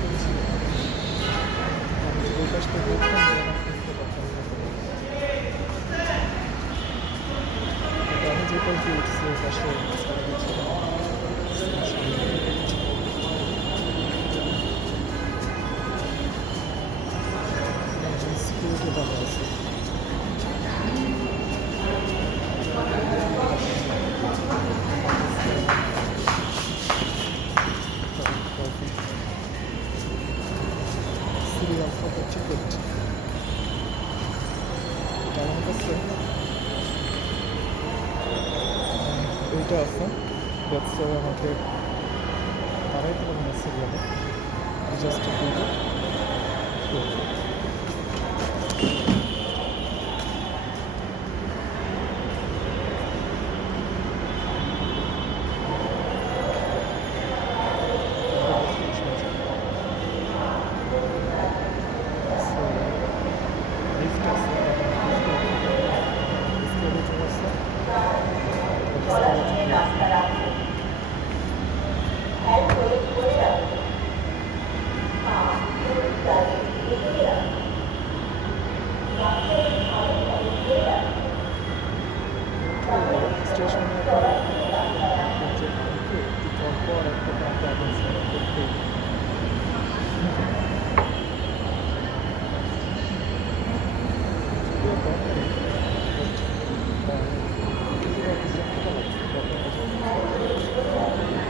কিনছি আমি যে কাজটা দেখলাম কিনতে পারতাম না। আমি যে পাশ দিয়ে উঠছি ওই পাশে রাস্তাটা দেখছিলাম সিকিউরিটি ভালো আছে। সিরিয়াল ফটো টিকিট এটা আমার কাছে ওইটা আছে দ্যাটস আমাকে দাঁড়াইতে পারবো না সিরিয়ালে জাস্ট দুটো লিফট আছে এসকেলেটর আছে স্টেশনে একটু পর একটা ট্রাকে অ্যানাউন্সমেন্ট করতে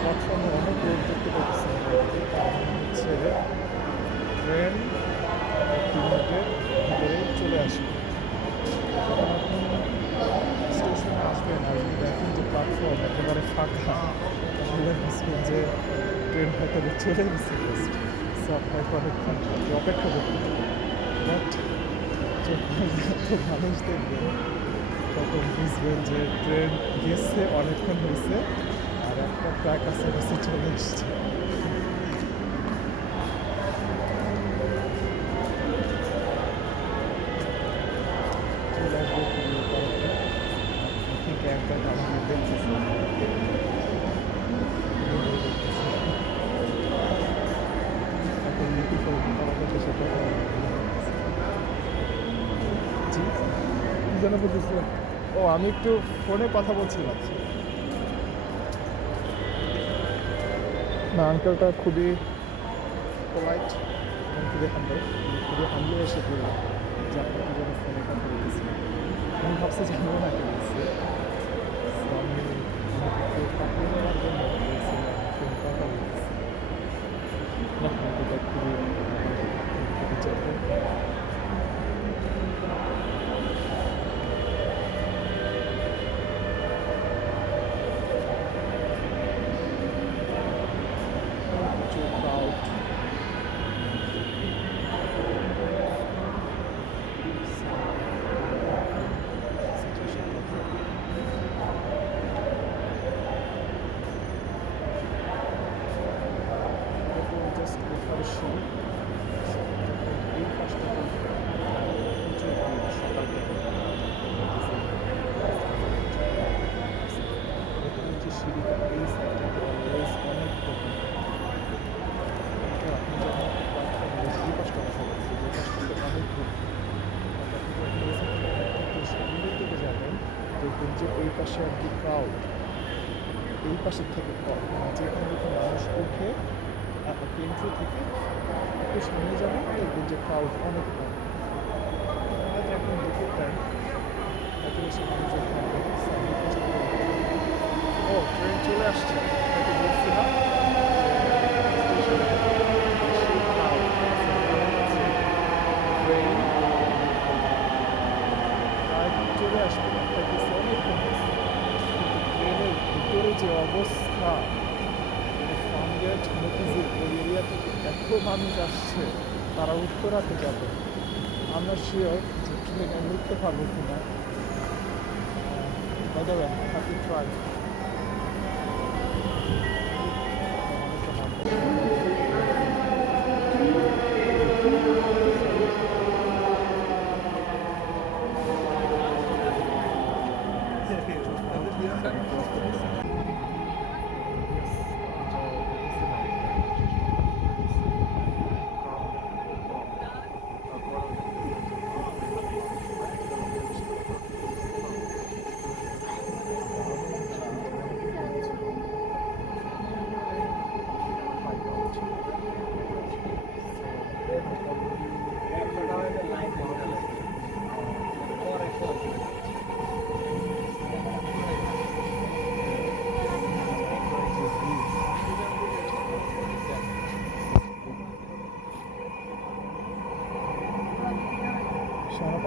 প্ল্যাটফর্মে অনেক লোক দেখতে পাচ্ছি হচ্ছে ট্রেন 3 মিনিটের ভিতরে চলে আসবে। যখন আপনি স্টেশনে আসবেন আর দেখেন যে প্ল্যাটফর্ম একেবারে ফাঁকা তাহলে বুঝবেন যে ট্রেন হয়তো চলে গেছে জাস্ট সো আপনাকে অনেকক্ষণ অপেক্ষা করতে হবে। বাট যখন এত মানুষ দেখবেন তখন বুঝবেন যে ট্রেন গেছে অনেকক্ষণ হয়েছে আর একটা ট্র্যাক কাছাকাছি চলে এসছে। চলে আসবে খুবই তাড়াতাড়ি ঠিক একটা আমাদের দেখতেছে এখন কি করবো আমাদের সেটা জি কি যেন বলতেছিলাম। ও আমি একটু ফোনে কথা বলছিলাম না আঙ্কেলটা খুবই পোলাইট এবং খুবই হামলে এসে পড়লাম যে আপনার কি যেন ফোনে কথা বলতেছিলাম। আমি ভাবছি যে আমিও না বলছি আমি একটু পাঠিয়ে দেওয়ার জন্য বলছিলাম ফোনে কথা বলতেছি না এটা খুবই এই কাজটা প্রচুর সকাল থেকে যে সিঁড়িটা এই সাইডটাতে অলওয়েজ অনেক দোকান আপনি যখন এই পাশটা কথা বলছি যে পাশটাতে অনেক দোকান সামনের দিকে যাবেন দেখবেন যে এই পাশে আর কি ক্রাউড এই পাশের থেকে কম যেখানে মানুষ উঠে এন্ট্রি থেকে একটু সামনে যাবেন দেখবেন যে ক্রাউড অনেক কম। এখন দুপুর টাইম এত বেশি মানুষজন থাকবে ও ট্রেন চলে আসছে তাকে বলছিলাম ট্রেন চলে আসবে দেখতেছি অনেক কমেছে কিন্তু ট্রেনের ভিতরে যে অবস্থা ফার্মগেট মতিঝিল ওই এরিয়া থেকে এত মানুষ আসছে তারা উত্তরাতে যাবে আমরা শিওর যে ট্রেনে উঠতে পারবো কিনা বাজাবে হ্যাপি ট্রাই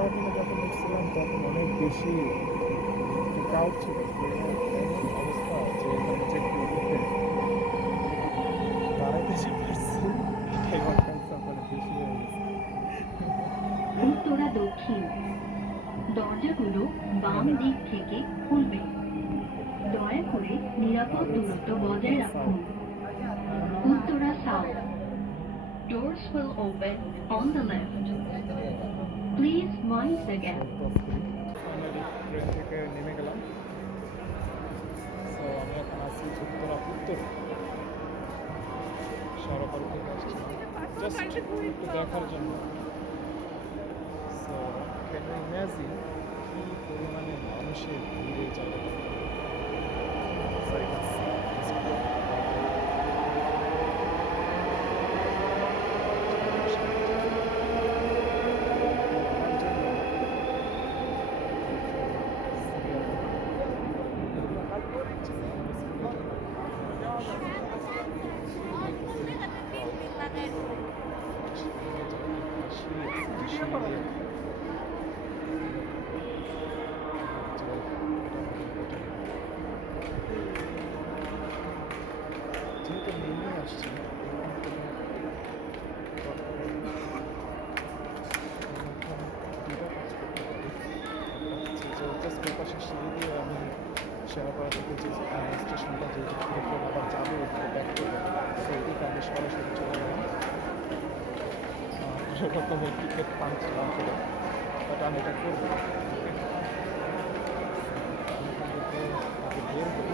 টার্মিনে যখন উঠছিলাম তখন অনেক বেশি ক্রাউড ছিল, এমন অবস্থা যে এখানে যে কেউ উঠে দাঁড়াইতে যে পারছি এটাই অনেক বেশি হয়ে গেছে। উত্তরা দক্ষিণ দরজাগুলো বাম দিক থেকে খুলবে। দয়া করে নিরাপদ দূরত্ব বজায় রাখুন। Uttara south doors will open on the left. Please mind the gap. Train থেকে নেমে গেলাম। সো আমি এখন আছি উত্তরা উত্তর সরাপাড়ি থেকে আসছিলাম জাস্ট একটু দেখার জন্য। সো ক্যান ইউ ইমাজিন কি পরিমাণে মানুষের ভিড়ে যাবে। যেহেতু নেমে আসছে জাস্ট পাশে সিঁড়ি দিয়ে আমি শেয়ারপাড়া থেকে যে স্টেশনটা যেহেতু ঘুরে আবার যাবো ওদিকে ব্যাক করবো, সেইদিকে আমি সরাসরি চলে গেলাম। রকমের টিকিট পাচ্ছিলাম করে, বাট আমি এটা করবো। আমি আগে বের করি।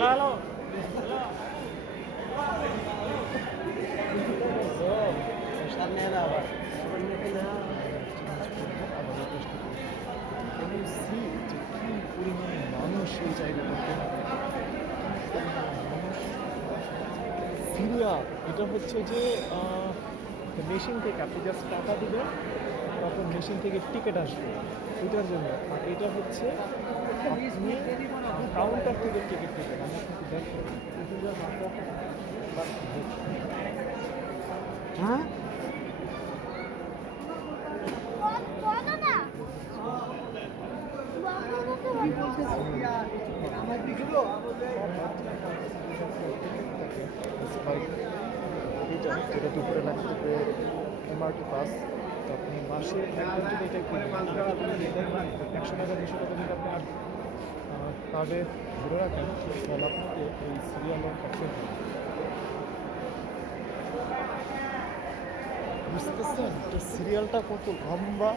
হ্যালো পরিমাণে মানুষ এই জায়গাটাতে। সিরিয়া এটা হচ্ছে যে মেশিন থেকে আপনি জাস্ট টাকা দিবেন, তারপর মেশিন থেকে টিকিট আসবে এটার জন্য। আর এটা হচ্ছে আপনি কাউন্টার থেকে টিকিট দেবেন। আমি আপনাকে দেখো হ্যাঁ যেটা দুপুরে লাগবে এমআরটি পাস। তো আপনি মাসে একদিন যদি এটা কিনেন 100 টাকা 200 টাকা যদি আপনি কার্ডে ধরে রাখেন তাহলে আপনাকে এই সিরিয়ালের কাছে বুঝতেছেন যে সিরিয়ালটা কত লম্বা।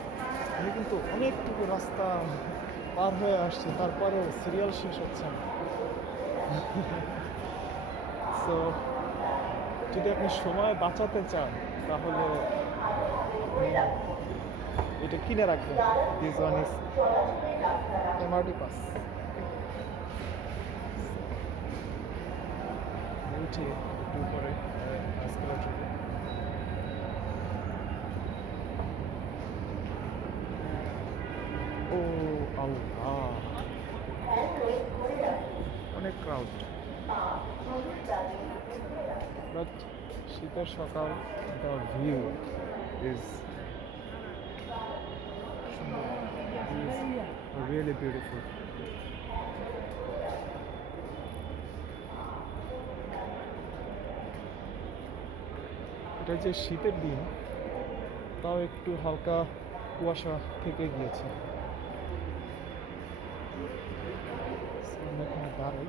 আমি কিন্তু অনেকটুকু রাস্তা পার হয়ে আসছি, তারপরেও সিরিয়াল শেষ হচ্ছে না। সো যদি আপনি সময় বাঁচাতে চান তাহলে এটা কিনে রাখবেন। This one is MRT pass. উঠে একটু উপরে এসকেলেটরে ও আল্লাহ অনেক ক্রাউড। বাট শীতের সকাল, the view is really beautiful. এটা যে শীতের দিন তাও একটু হালকা কুয়াশা থেকে গিয়েছে। এখানে দাঁড়াই।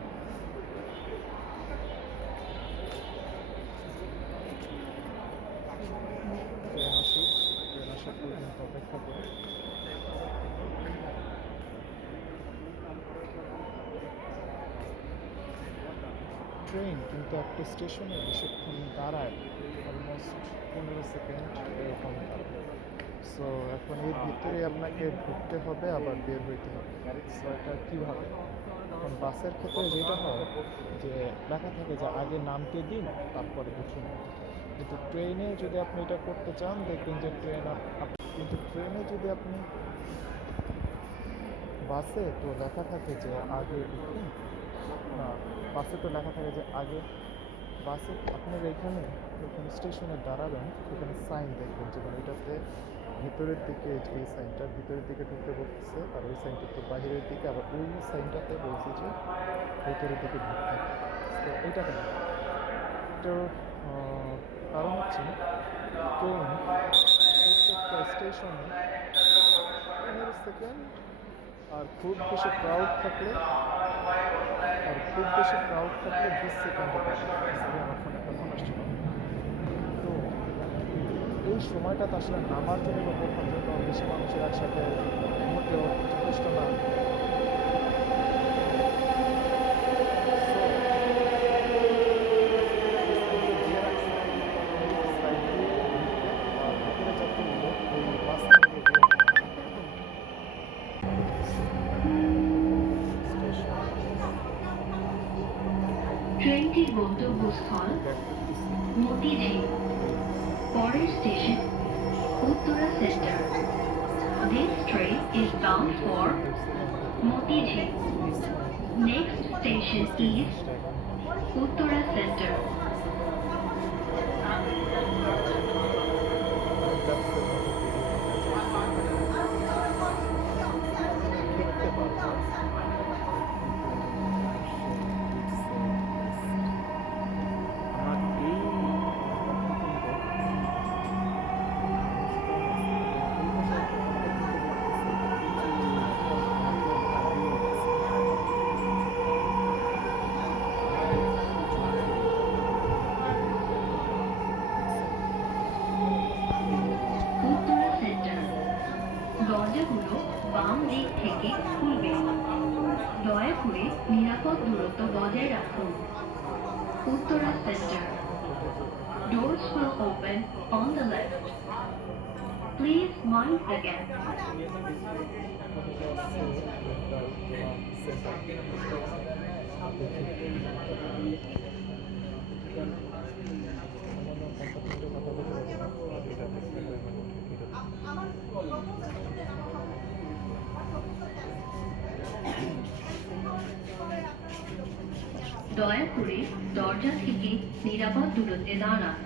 ট্রেন কিন্তু একটা স্টেশনে বেশিক্ষণ দাঁড়ায়, অলমোস্ট 15 সেকেন্ড এরকম দাঁড়ায়। সো এখন এর ভিতরে আপনাকে ঢুকতে হবে আবার বের হইতে হবে। সো এটা কীভাবে? এখন বাসের ক্ষেত্রে যেটা হয় যে লেখা থাকে যে আগে নামতে দিন তারপরে উঠুন, কিন্তু ট্রেনে যদি আপনি এটা করতে চান দেখবেন যে কিন্তু ট্রেনে যদি আপনি বাসে তো লেখা থাকে যে আগে উঠুন, না বাসে তো লেখা থাকে যে আগে, বাসে আপনার এখানে যখন স্টেশনে দাঁড়াবেন সেখানে সাইন দেখবেন, যেমন এটাতে ভিতরের দিকে এই সাইনটা ভিতরের দিকে ঢুকতে বলতেছে, আর ওই সাইনটা তো বাইরের দিকে, আবার ওই সাইনটাতে বলছে যে ভিতরের দিকে ঢুকতে হবে। তো এইটা কেন? এটার কারণ হচ্ছে ট্রেন প্রত্যেকটা স্টেশনে 15 সেকেন্ড, আর খুব বেশি ক্রাউড থাকলে 20 সেকেন্ডে পাবে। আমার ফোনে একটা ফোন আসছিল। তো এই সময়টাতে আসলে নামার জন্য বা ওঠার জন্য বেশি মানুষের একসাথে মোটেও যথেষ্ট না। ট্রেনটির গন্তব্যস্থল মতিঝিল। পরের station Uttara centre. This train is bound for Motijheel. Next station is Uttara Center. Uttara centre. দরজাগুলো বাম দিক থেকে খুলবে। দয়া করে নিরাপদ দূরত্ব বজায় রাখুন। Uttara centre. Doors will open on the left. Please mind the gap. দয়া করে দরজা থেকে নিরাপদ দূরত্বে দাঁড়ান।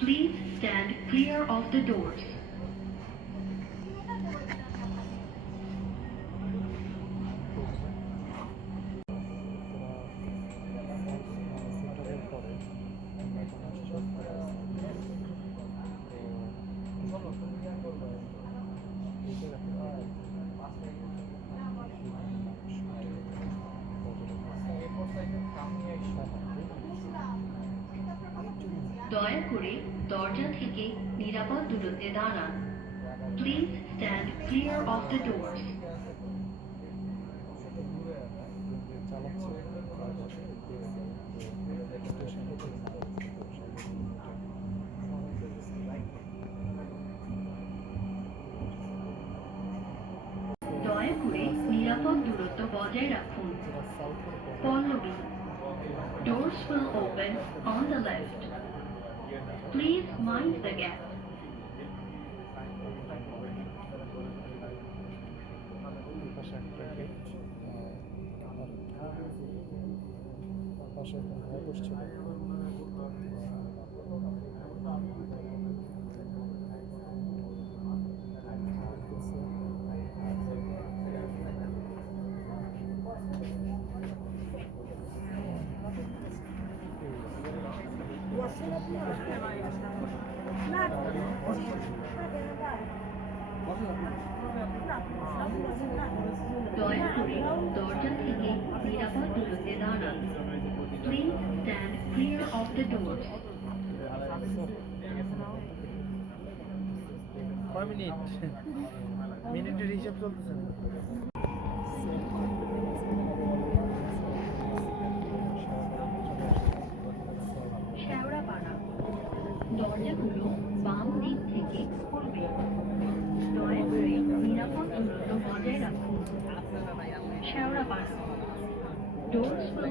Please stand clear of the doors. দয়া করে দরজা থেকে নিরাপদ দূরত্বে দাঁড়ান। Please stand clear of the doors. দয়া করে নিরাপদ দূরত্ব বজায় রাখুন। Pallavi. Doors will open on the left. Please mind the gap. দয়া করে দরজা থেকে নিরাপদ দূরত্বে দাঁড়ান। Please stand clear of the doors. কয় মিনিট? মিনিটের হিসাব চলতেছে না।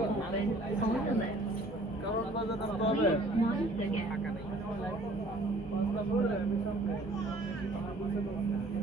open on the left. কারণ বাজার তো হবে Please mind the gap. পাঁচটা পড়লে আমি সামনে বসে বসে আমি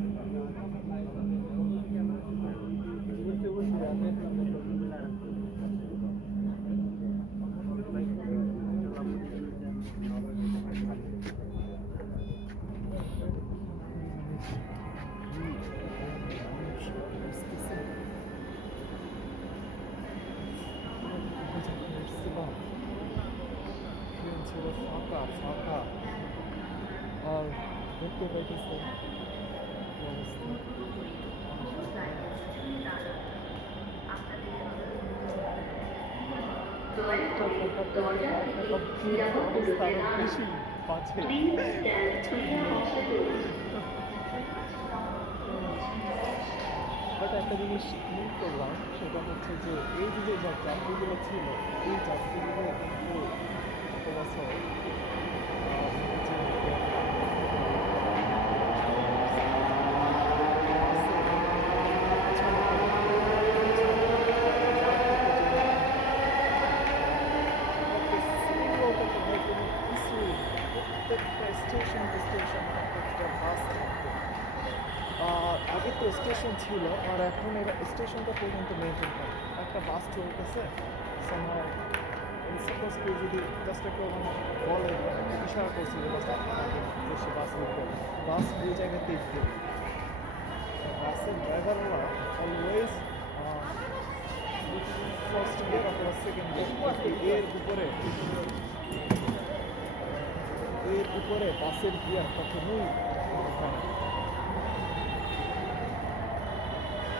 ফাঁকা ফাঁকা আর দেখতে পাইতেছেন কি অবস্থা। দরজা থেকে নিরাপদ দূরত্বে বেশি পাচ্ছে Please stand clear of the doors. But একটা জিনিস নোট করলাম, সেটা হচ্ছে যে এই যে যাত্রীগুলো ছিল, এই যাত্রীগুলো কিন্তু গত বছর স্টেশন টু স্টেশন একটা বাস থাকতো। আগে তো স্টেশন ছিল, আর এখন এরা স্টেশনটা পর্যন্ত মেনটেন করে একটা বাস চলতেছে সাপোজ কেউ যদি জাস্ট একটা বলে ইশারা করছে যে বাস আপনাকে যে সে বাস উঠবে, বাস ওই জায়গাতেই দেবে। বাসের ড্রাইভাররা অলওয়েজ ফার্স্ট গিয়ার অথবা সেকেন্ড গিয়ার এর উপরে বাসের গিয়ার কখনোই হয় না।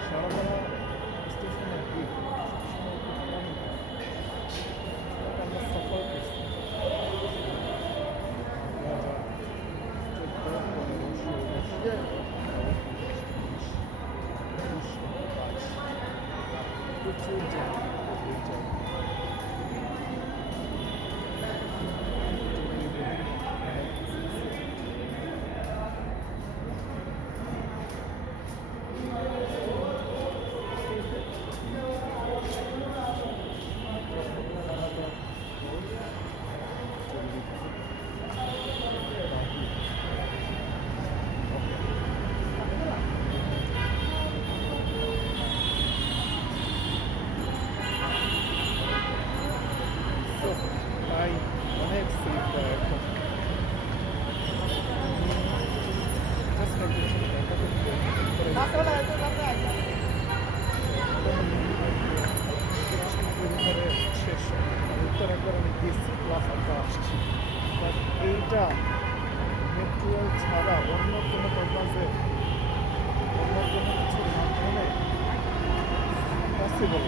সারা স্টেশনের ভিড় সবসময় একটু কমই থাকে। এটা আমরা সফর করছি 2014, 2015, 2016, 2017, 2018, 2019 প্রচুর জায়গা এই জায়গা। তাই অনেক সেফ এখন জাস্ট শেষ উত্তর একবার আমি গেছি প্লাস আমরা আসছি, বাট এইটা মেট্রো রেল ছাড়া অন্য কোনো পারপাসে অন্য কোনো কিছুর মাধ্যমে পসিবল